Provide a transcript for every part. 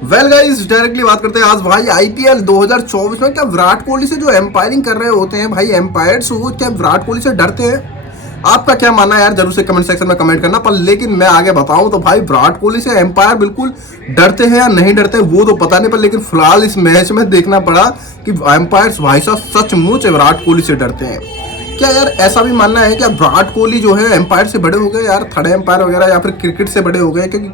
Well guys, directly बात करते हैं आज भाई आईपीएल 2024 में। क्या विराट कोहली से जो एम्पायरिंग कर रहे होते हैं भाई एम्पायर्स, वो क्या विराट कोहली से डरते हैं? आपका क्या मानना है यार, जरूर से कमेंट सेक्शन में कमेंट करना। पर लेकिन मैं आगे बताऊं तो भाई विराट कोहली से एम्पायर बिल्कुल डरते हैं या नहीं डरते वो तो पता नहीं, पर लेकिन फिलहाल इस मैच में देखना पड़ा कि एम्पायर्स भाई साहब सचमुच विराट कोहली से डरते हैं। क्या यार ऐसा भी मानना है क्या विराट कोहली जो है एम्पायर से बड़े हो गए यार, थर्ड एम्पायर वगैरह, या फिर क्रिकेट से बड़े हो गए? क्योंकि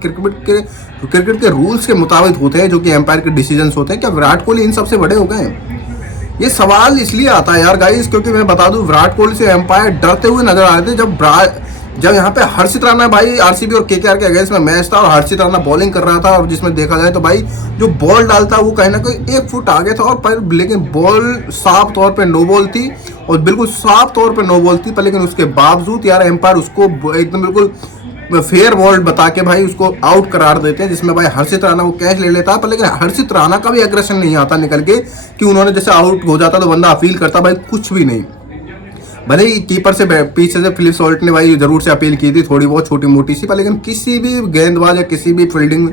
क्रिकेट के रूल्स के मुताबिक होते हैं जो कि एम्पायर के डिसीजंस होते हैं। क्या विराट कोहली इन सबसे बड़े हो गए हैं? ये सवाल इसलिए आता है यार गाइस, क्योंकि मैं बता दूं विराट कोहली से एम्पायर डरते हुए नजर आ रहे थे जब यहाँ पे हर्षित राणा भाई आरसीबी और केकेआर के अगेंस्ट में मैच था और हर्षित राणा बॉलिंग कर रहा था, और जिसमें देखा जाए तो भाई जो बॉल डालता वो कहीं ना कहीं 1 फुट आगे था, और पर लेकिन बॉल साफ तौर पे नो बॉल थी, और बिल्कुल साफ तौर पे नो बॉल थी। पर लेकिन उसके बावजूद यार एम्पायर उसको एकदम बिल्कुल फेयर बॉल बता के भाई उसको आउट करार देते हैं, जिसमें भाई हर्षित राणा वो कैच ले लेता है। पर लेकिन हर्षित राणा का भी एग्रेशन नहीं आता निकल के कि उन्होंने जैसे आउट हो जाता तो बंदा अपील करता, भाई कुछ भी नहीं। भले ही कीपर से पीछे से फिलिप सॉल्ट ने भाई जरूर से अपील की थी थोड़ी बहुत छोटी मोटी सी, पर लेकिन किसी भी गेंदबाज या किसी भी फील्डिंग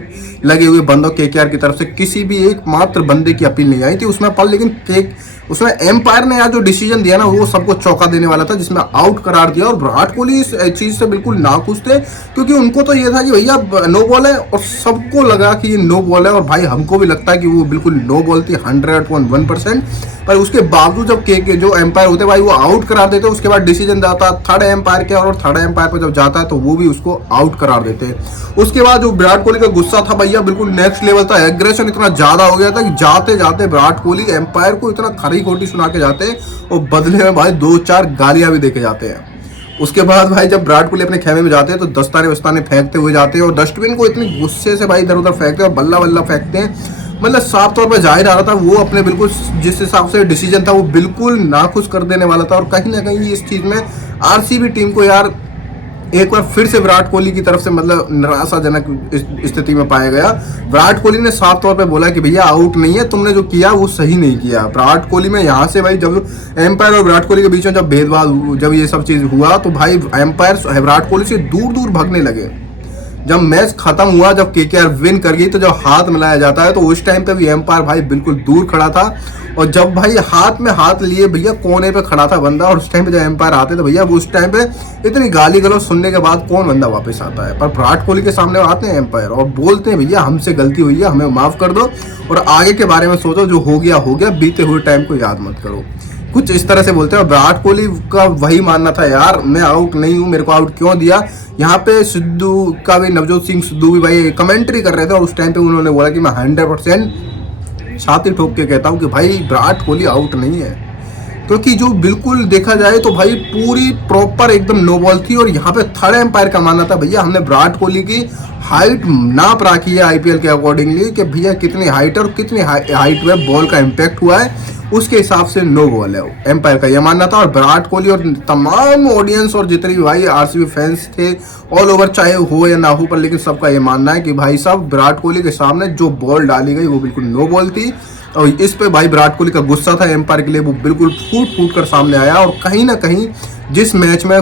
लगे हुए बंदों केकेआर की तरफ से किसी भी एक मात्र बंदे की अपील नहीं आई थी उसमें। पर लेकिन उसमें एम्पायर ने यार जो डिसीजन दिया ना वो सबको चौंका देने वाला था, जिसमें आउट करार दिया। और विराट कोहली इस चीज से बिल्कुल नाखुश थे, क्योंकि उनको तो ये था कि भैया नो बॉल है, और सबको लगा कि ये नो बॉल है, और भाई हमको भी लगता है कि वो बिल्कुल नो बॉल थी 101%। पर उसके बावजूद जब के जो एम्पायर होते भाई वो आउट करार देते, उसके बाद डिसीजन जाता थर्ड एम्पायर के, और थर्ड एम्पायर पर जब जाता है तो वो भी उसको आउट करार देते हैं। उसके बाद जो विराट कोहली का गुस्सा था भैया बिल्कुल नेक्स्ट लेवल था, एग्रेशन इतना ज्यादा हो गया था कि जाते जाते विराट कोहली एम्पायर को इतना खरी खोटी सुना के जाते हैं, और बदले में भाई 2-4 गालियां भी देके जाते हैं। उसके बाद भाई जब विराट कोहली अपने खेमे में जाते हैं तो दस्ताने वस्ताने फेंकते हुए जाते हैं, और डस्टबिन को इतनी गुस्से से भाई इधर उधर फेंकते हैं और बल्ला बल्ला फेंकते हैं। मतलब साफ तौर पर जाहिर आ रहा था वो अपने बिल्कुल जिस हिसाब से डिसीजन था वो बिल्कुल नाखुश कर देने वाला था। और कहीं ना कहीं इस चीज में आरसीबी टीम को यार एक बार फिर से विराट कोहली की तरफ से मतलब निराशाजनक स्थिति में पाया गया। विराट कोहली ने साफ तौर पे बोला कि भैया आउट नहीं है, तुमने जो किया वो सही नहीं किया। विराट कोहली में यहाँ से भाई जब एम्पायर और विराट कोहली के बीच में जब भेदभाव, जब ये सब चीज हुआ तो भाई एम्पायर विराट कोहली से दूर दूर भागने लगे। जब मैच खत्म हुआ, जब केकेआर विन कर गई, तो जब हाथ मिलाया जाता है तो उस टाइम पे भी एम्पायर भाई बिल्कुल दूर खड़ा था। और जब भाई हाथ में हाथ लिए भैया कोने पे खड़ा था बंदा, और उस टाइम पे जब एम्पायर आते तो भैया वो उस टाइम पे इतनी गाली गलौज सुनने के बाद कौन बंदा वापस आता है? पर विराट कोहली के सामने आते हैं एम्पायर और बोलते हैं भैया हमसे गलती हुई है, हमें माफ कर दो और आगे के बारे में सोचो, जो हो गया, बीते हुए टाइम को याद मत करो। कुछ इस तरह से बोलते हैं। विराट कोहली का वही मानना था यार, मैं आउट नहीं हूँ, मेरे को आउट क्यों दिया? यहाँ पे सिद्धू का भी, नवजोत सिंह सिद्धू भी भाई कमेंट्री कर रहे थे, और उस टाइम पे उन्होंने बोला कि मैं 100% छाती ठोक के कहता हूँ कि भाई विराट कोहली आउट नहीं है। क्योंकि जो बिल्कुल देखा जाए तो भाई पूरी प्रॉपर एकदम नो बॉल थी। और यहाँ पे थर्ड एम्पायर का मानना था भैया हमने विराट कोहली की हाइट नाप रखी है आईपीएल के अकॉर्डिंगली, कि भैया कितनी हाइट और कितनी हाइट में बॉल का इम्पैक्ट हुआ है, उसके हिसाब से नो बॉल है। एम्पायर का यह मानना था। और विराट कोहली और तमाम ऑडियंस और जितने भी भाई आरसीबी फैंस थे ऑल ओवर, चाहे हो या ना हो, पर लेकिन सबका ये मानना है कि भाई साहब विराट कोहली के सामने जो बॉल डाली गई वो बिल्कुल नो बॉल थी। और इस पे भाई विराट कोहली का गुस्सा था एम्पायर के लिए, वो बिल्कुल फूट फूट कर सामने आया। और कहीं ना कहीं जिस मैच में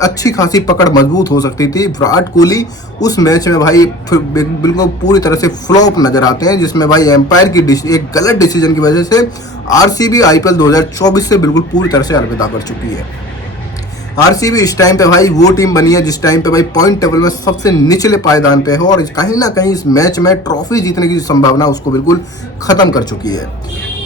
अच्छी खासी पकड़ मजबूत हो सकती थी, विराट कोहली उस मैच में भाई बिल्कुल पूरी तरह से फ्लॉप नजर आते हैं, जिसमें भाई एम्पायर की एक गलत डिसीजन की वजह से आरसीबी आईपीएल 2024 से बिल्कुल पूरी तरह से अलविदा कर चुकी है। आरसीबी इस टाइम पे भाई वो टीम बनी है जिस टाइम पे भाई पॉइंट टेबल में सबसे निचले पायदान पे है, और कहीं ना कहीं इस मैच में ट्रॉफी जीतने की संभावना उसको बिल्कुल खत्म कर चुकी है।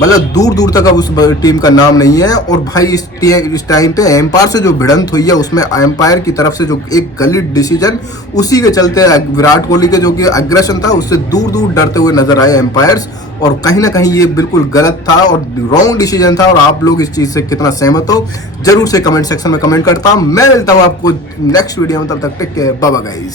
मतलब दूर दूर तक अब उस टीम का नाम नहीं है। और भाई इस टाइम पे एम्पायर से जो भिड़ंत हुई है उसमें एम्पायर की तरफ से जो एक गलत डिसीजन, उसी के चलते विराट कोहली के जो कि एग्रेशन था उससे दूर दूर डरते हुए नजर आए एम्पायर्स। और कहीं ना कहीं ये बिल्कुल गलत था और रॉन्ग डिसीजन था। और आप लोग इस चीज से कितना सहमत हो जरूर से कमेंट सेक्शन में कमेंट करता हूं। मैं मिलता हूं आपको नेक्स्ट वीडियो में, तब तक take care, bye bye guys.